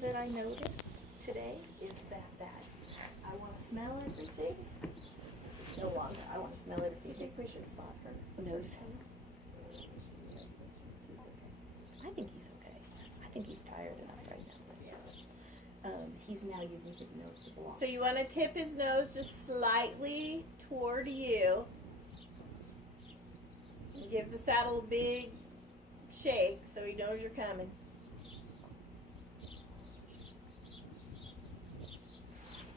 that I noticed today is that I want to smell everything. No longer. I want to smell everything. You think we should spot her? Notice him. I think he's okay. I think he's tired enough right now. He's now using his nose to block. So you want to tip his nose just slightly toward you. And give the saddle a big shake so he knows you're coming.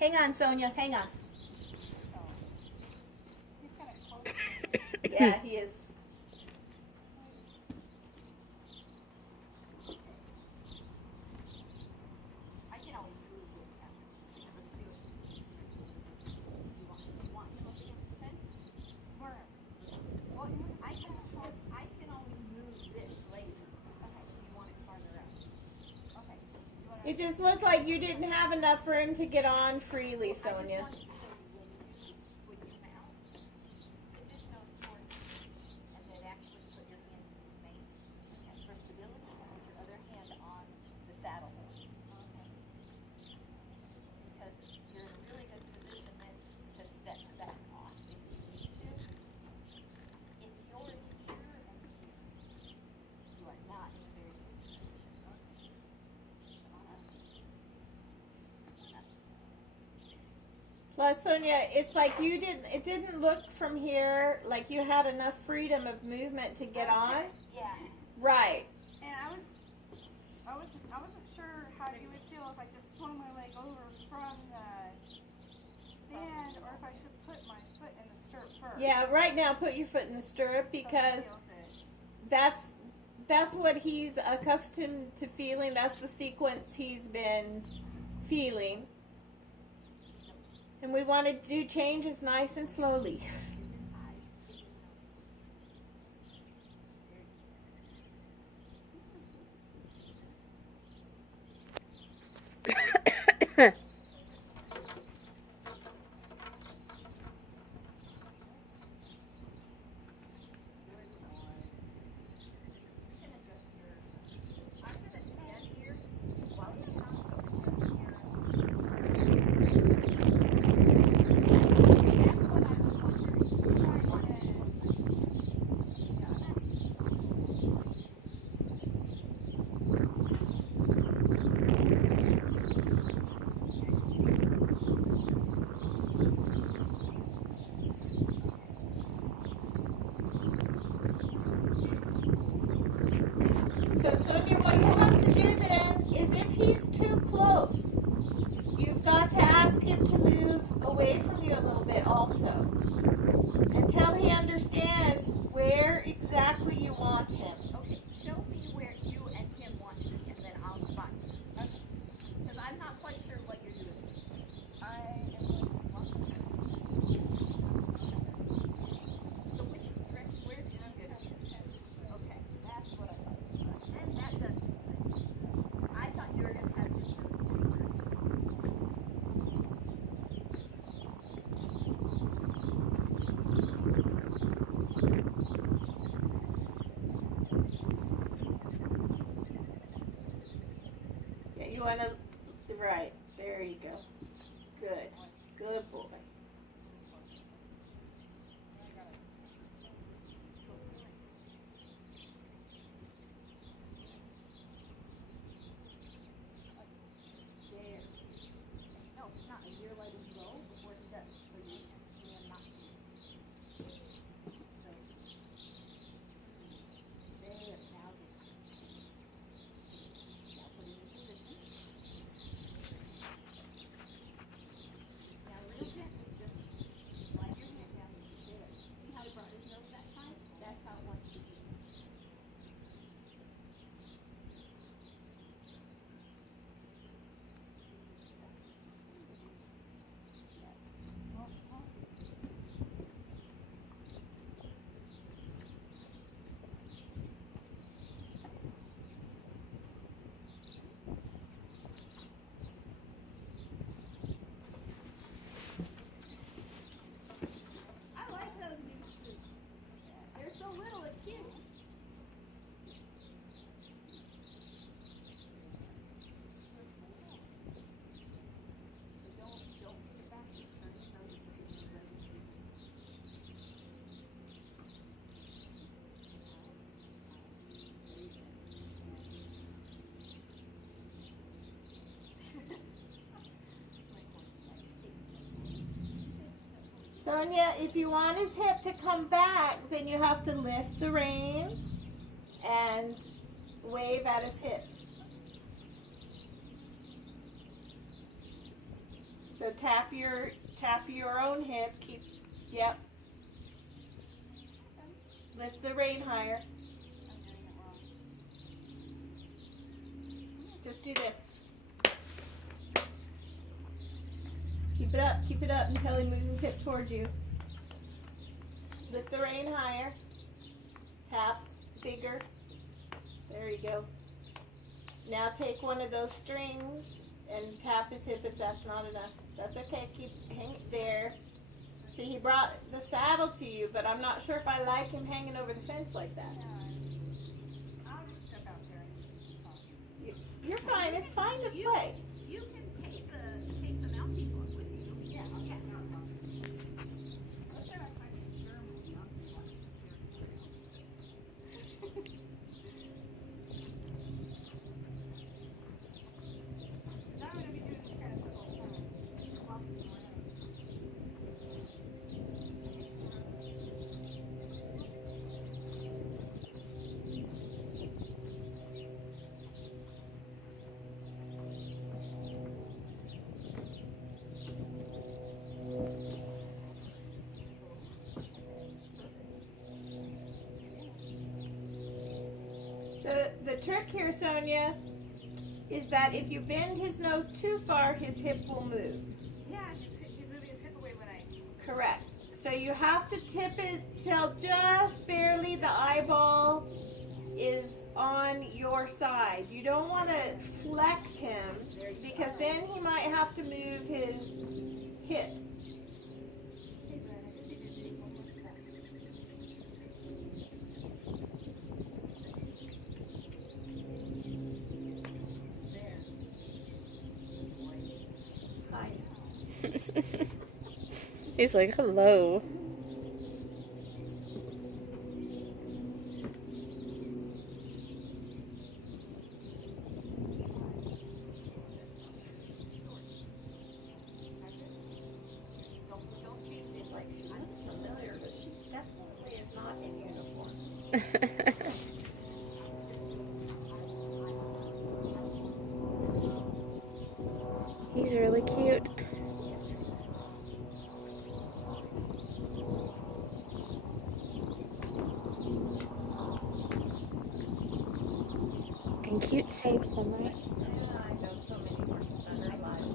Hang on, Sonia. Hang on. He's kind of close. Yeah, he is. I can always move this after. Let's do it. You want him up against the fence? Or, well, I can always move this later. Okay, you want it farther out. Okay. You want It just looked like you didn't have enough for him to get on freely, Sonia. When you mount, put this nose towards you, and then actually put your hand in his mane. Okay, for stability, put your other hand on the saddle horn. Okay. Because you're in a really good position then to step back off if you need to. If you're here and here, you are not in a very safe position. Come on up. Come on up. Plus, Sonia, it's like it didn't look from here like you had enough freedom of movement to get on. Yeah. Right. And I wasn't sure how you would feel if I just swung my leg over from the stand, or if I should put my foot in the stirrup first. Yeah, right now put your foot in the stirrup because that's what he's accustomed to feeling. That's the sequence he's been feeling. And we want to do changes nice and slowly. I'm gonna stand here while he comes over here. So Sonia, what you'll have to do then is if he's too close, you've got to ask him to move away from you a little bit also. Until he understands where exactly you want him. Okay, show me where you and him want to be, and then I'll spot you. Okay. Because I'm not quite sure what you're doing. I am going to walk. So which direction, where's your good? Okay, that's what I thought. And that does make sense. I thought you were going to have his nose this direction. Yeah, you want to, right, there you go. Good, good boy. There. No, not a year letting go before he does. So you can not do it. So there, now this. Now put it in position. Now real gently. Sonia, if you want his hip to come back, then you have to lift the rein and wave at his hip. So tap your own hip. Yep. Lift the rein higher. I'm doing it wrong. Just do this. Keep it up until he moves his hip towards you. Lift the rein higher. Tap bigger. There you go. Now take one of those strings and tap his hip if that's not enough. That's okay. Keep hanging there. See, he brought the saddle to you, but I'm not sure if I like him hanging over the fence like that. Yeah. I'll just step out there and You're fine. It's fine to play. You can take the mounting block with you. yeah, I'll Yeah. get out. Let's say I find a sperm with the mountain block. Because I'm gonna be doing this kind of stuff all the time. Walking around. So the trick here, Sonia, is that if you bend his nose too far, his hip will move. Yeah, he's moving his hip away when I. Correct. So you have to tip it till just barely the eyeball is on your side. You don't want to flex him because then he might have to move his hip. Hey, Brad, I just need you to take one more step. There. Hi. He's like, hello. Don't change this. She's like, she looks familiar, but she definitely is not in uniform. He's really cute. And cute saves them, right? I know so many horses that are alive.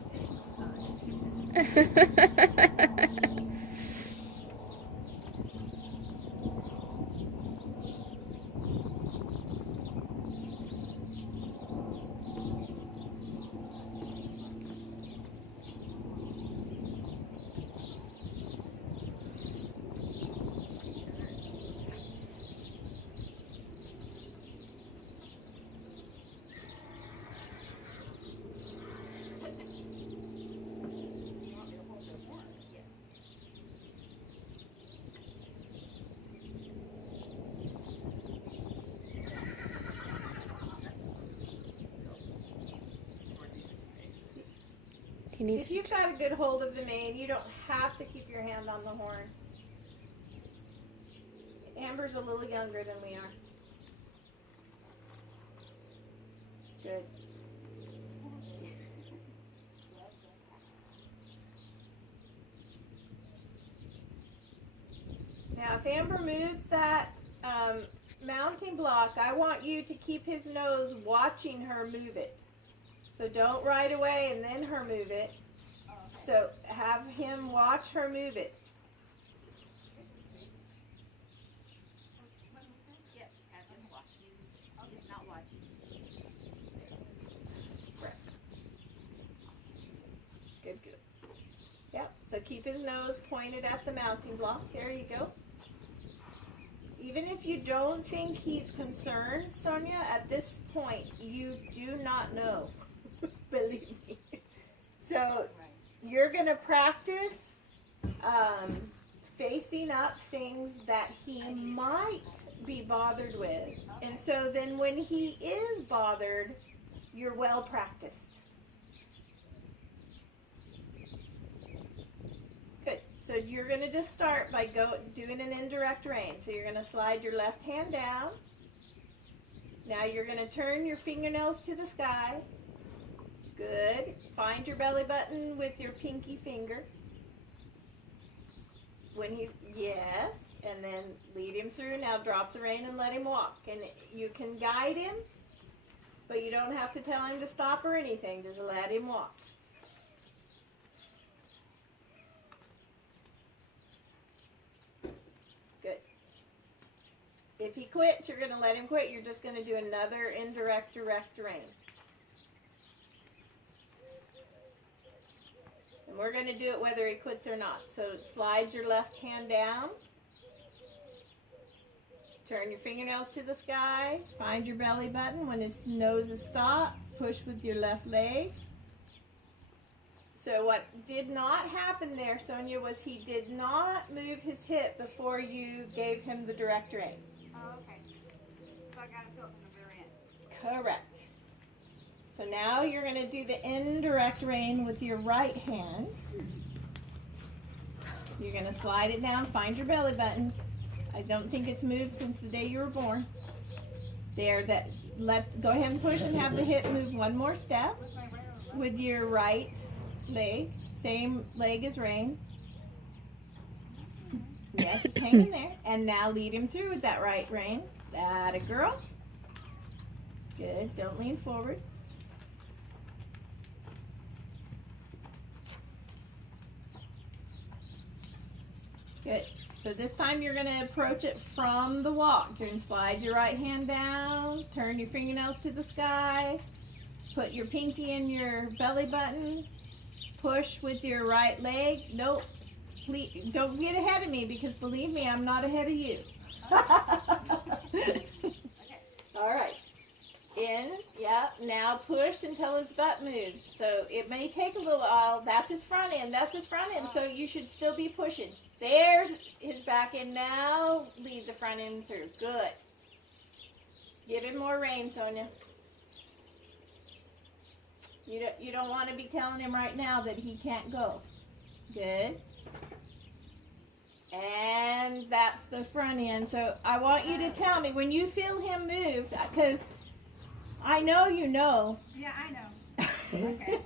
He needs If you've got a good hold of the mane, you don't have to keep your hand on the horn. Amber's a little younger than we are. Good. Now, if Amber moves that mounting block, I want you to keep his nose watching her move it. So don't right away and then her move it. So have him watch her move it. Yes, have him watch you. He's not watching. Good, good. Yep, so keep his nose pointed at the mounting block. There you go. Even if you don't think he's concerned, Sonia, at this point, you do not know. Believe me. So you're going to practice facing up things that he might be bothered with. And so then when he is bothered, you're well practiced. Good. So you're gonna just start by doing an indirect rein. So you're gonna slide your left hand down. Now you're gonna turn your fingernails to the sky. Good. Find your belly button with your pinky finger. Yes, and then lead him through. Now drop the rein and let him walk. And you can guide him, but you don't have to tell him to stop or anything. Just let him walk. Good. If he quits, you're going to let him quit. You're just going to do another indirect direct rein. And we're going to do it whether he quits or not. So slide your left hand down. Turn your fingernails to the sky. Find your belly button. When his nose is stopped, push with your left leg. So what did not happen there, Sonia, was he did not move his hip before you gave him the direct rein. Oh, okay. So I gotta feel it from the very end. Correct. So now you're going to do the indirect rein with your right hand. You're going to slide it down, find your belly button. I don't think it's moved since the day you were born. There, go ahead and push and have the hip move one more step With my right or left? with your right leg, same leg as rein. Yeah, just hang in there. And now lead him through with that right rein. That a girl. Good, don't lean forward. Good. So this time you're going to approach it from the walk. You're going to slide your right hand down, turn your fingernails to the sky, put your pinky in your belly button, push with your right leg. Nope. Please, don't get ahead of me because believe me, I'm not ahead of you. All right. In, yeah, now push until his butt moves. So it may take a little while. That's his front end. That's his front end. So you should still be pushing. There's his back end. Now lead the front end through. Good. Give him more rein, Sonia. You don't want to be telling him right now that he can't go. Good. And that's the front end. So I want you to tell me when you feel him move, because I know you know. Yeah, I know. Okay.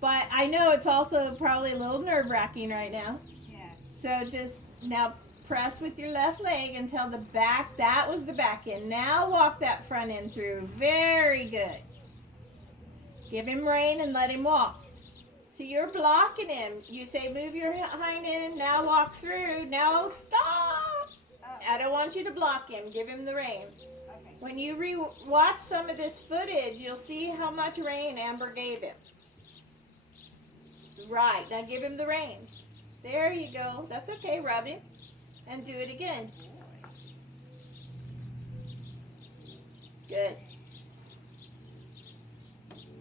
But I know it's also probably a little nerve-wracking right now. Yeah. So just now press with your left leg until the back, that was the back end. Now walk that front end through. Very good. Give him rein and let him walk. So you're blocking him. You say move your hind end, now walk through. Now stop. I don't want you to block him. Give him the rein. Okay. When you watch some of this footage, you'll see how much rein Amber gave him. Right, now give him the rein. There you go. That's okay, rub him. And do it again. Good.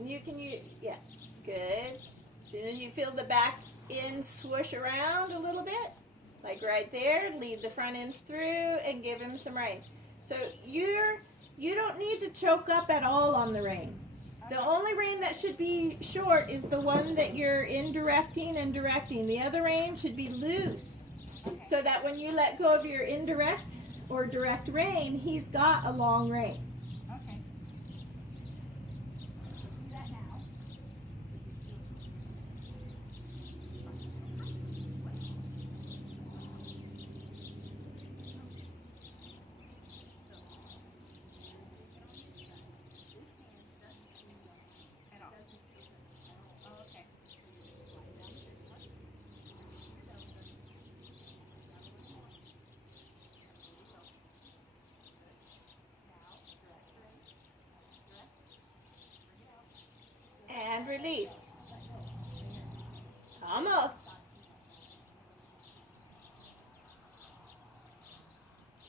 You can use, yeah, good. As soon as you feel the back end swoosh around a little bit, like right there, lead the front end through and give him some rein. So you don't need to choke up at all on the rein. The only rein that should be short is the one that you're indirecting and directing. The other rein should be loose. Okay. So that when you let go of your indirect or direct rein, he's got a long rein. Okay. Do that now. At all. Oh, okay. And release. Almost.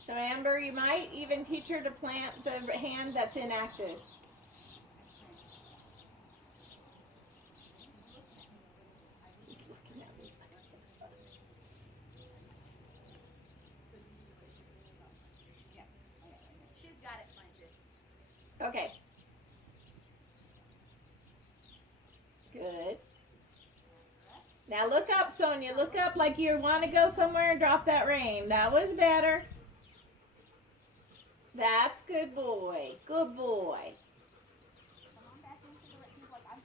So Amber, you might even teach her to plant the hand that's inactive. He's looking at me. She's got it planted. Okay. Good. Now look up, Sonia. Look up like you want to go somewhere and drop that rein. That was better. That's good boy. Good boy. Come on back into the he's like, I'm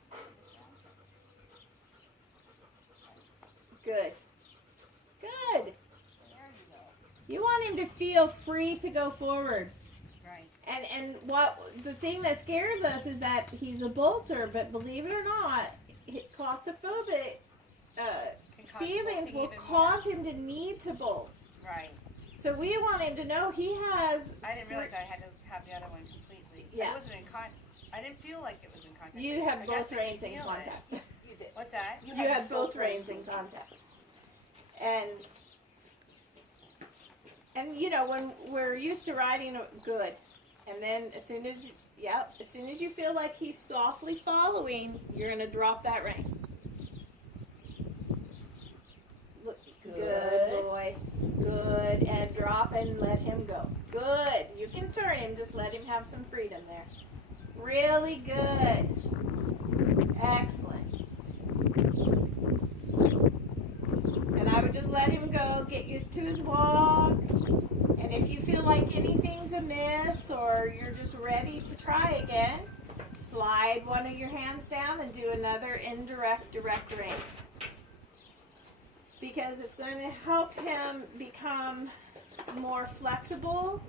Good. Good. there you go. You want him to feel free to go forward. Right. And what the thing that scares us is that he's a bolter, but believe it or not, claustrophobic Can cause feelings bolting will even more. cause him to need to bolt. Right. So we want him to know he has. I didn't realize I had to have the other one completely. Yeah. I wasn't in I didn't feel like it was in contact. You I have guess both I reins could in feel it. contact. You did. What's that? You had both reins in contact. And you know, when we're used to riding good, and then as soon as you feel like he's softly following, you're gonna drop that rein. Look, good boy, good, and drop and let him go. Good. You can turn him, just let him have some freedom there. Really good. Excellent. And I would just let him go, get used to his walk. And if you feel like anything's amiss or you're just ready to try again, slide one of your hands down and do another indirect direct rein. Because it's going to help him become more flexible,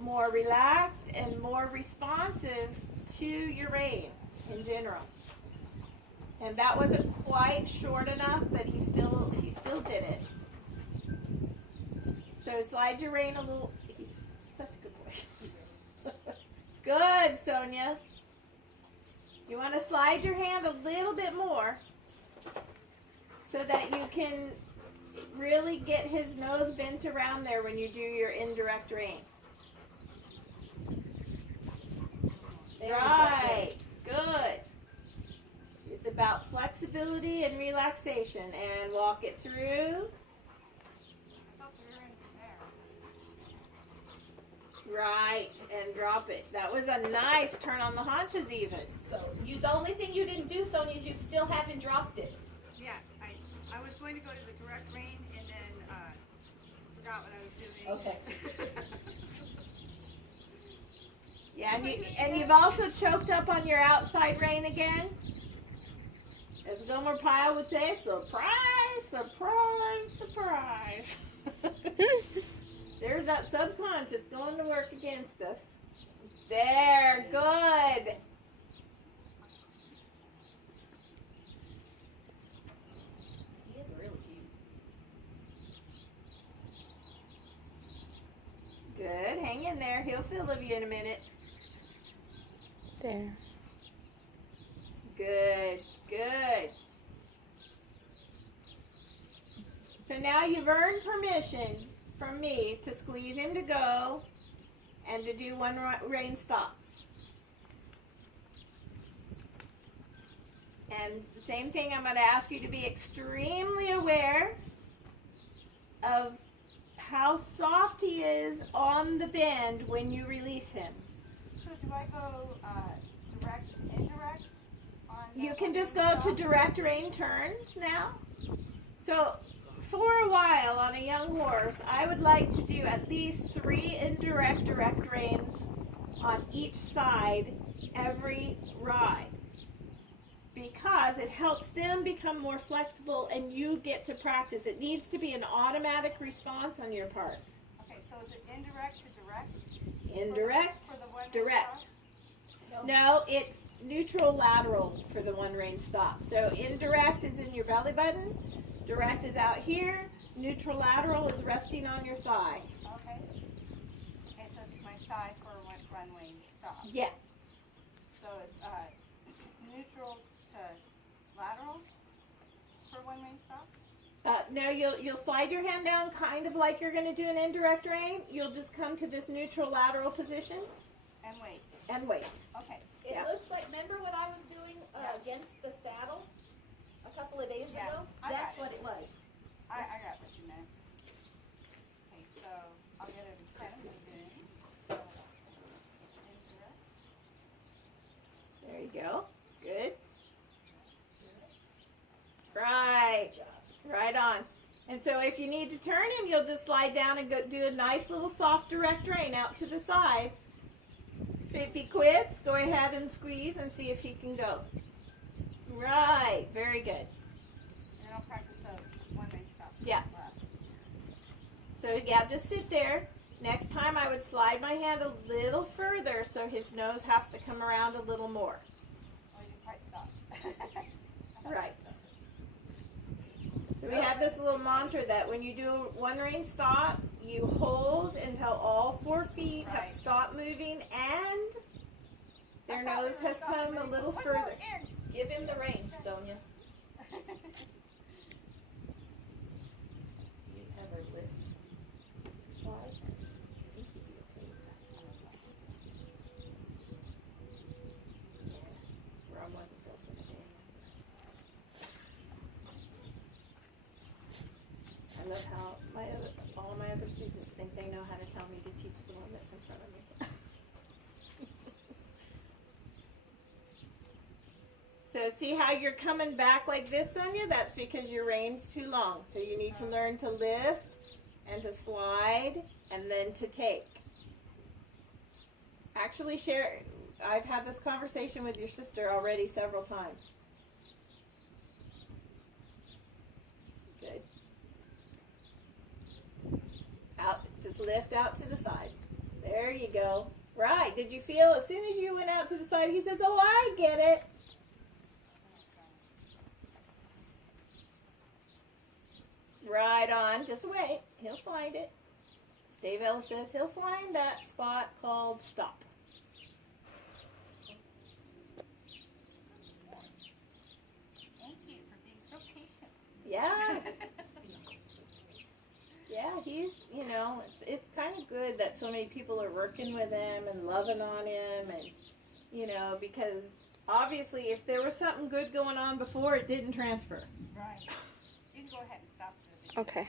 more relaxed, and more responsive to your rein in general. And that wasn't quite short enough, but he still did it. So slide your rein a little. He's such a good boy. Good, Sonia. You want to slide your hand a little bit more so that you can really get his nose bent around there when you do your indirect rein. Right. Good. It's about flexibility and relaxation. And walk it through. I thought we were in there. Right. And drop it. That was a nice turn on the haunches even. So the only thing you didn't do, Sonia, is you still haven't dropped it. Yeah, I was going to go to the direct rein and then forgot what I was doing. Okay. Yeah, and you've also choked up on your outside rein again. As Gomer Pyle would say, surprise, surprise, surprise. There's that subconscious going to work against us. There, good. He is really cute. Good, hang in there. He'll feel of you in a minute. There. Good, good. So now you've earned permission from me to squeeze in to go and to do one rein stops. And the same thing, I'm going to ask you to be extremely aware of how soft he is on the bend when you release him. So do I go direct, indirect? You can just go to direct rein turns now. So for a while on a young horse, I would like to do at least 3 indirect direct reins on each side every ride. Because it helps them become more flexible and you get to practice. It needs to be an automatic response on your part. Okay, so is it indirect to direct? Indirect, For the one direct. stop? No, it's neutral lateral for the one rein stop. So indirect is in your belly button, direct is out here, neutral lateral is resting on your thigh. Okay. Okay, so it's my thigh for one runway stop. Yeah, So it's neutral to lateral for one way stop? no, you'll slide your hand down kind of like you're going to do an indirect rein. You'll just come to this neutral lateral position And wait. and wait. Okay. It Yeah. looks like, remember what I was doing Yeah. against the saddle a couple of days Yeah, ago? I got That's it. what it was. I got what you meant. Okay, so I'll get it kind of moved in. So, indirect. There you go. Good. Right. Right on. And so if you need to turn him, you'll just slide down and go do a nice little soft direct drain out to the side. If he quits, go ahead and squeeze and see if he can go. Right, very good. And then I'll practice a one-way stop. Yeah. So yeah, just sit there. Next time I would slide my hand a little further so his nose has to come around a little more. Oh, you didn't quite stop. Right. So we have this little mantra that when you do one rein stop, you hold until all 4 feet have Right. stopped moving and their nose has come a little further. Give him the reins, Sonia. You ever lift slide? I think he'd be okay with that. Yeah, Rome wasn't built in a day. I love how all my other students think they know how to tell me to teach the one that's in front of me. So see how you're coming back like this, Sonia? That's because your reine's too long. So you need to learn to lift and to slide and then to take. Actually, I've had this conversation with your sister already several times. Good. Out, just lift out to the side. There you go. Right. Did you feel as soon as you went out to the side, he says, "Oh, I get it." Right on. Just wait. He'll find it. Dave Ellis says he'll find that spot called stop. Thank you for being so patient. Yeah. Yeah, he's, it's kind of good that so many people are working with him and loving on him and, because obviously if there was something good going on before, it didn't transfer. Right. You can go ahead and stop the video. Okay.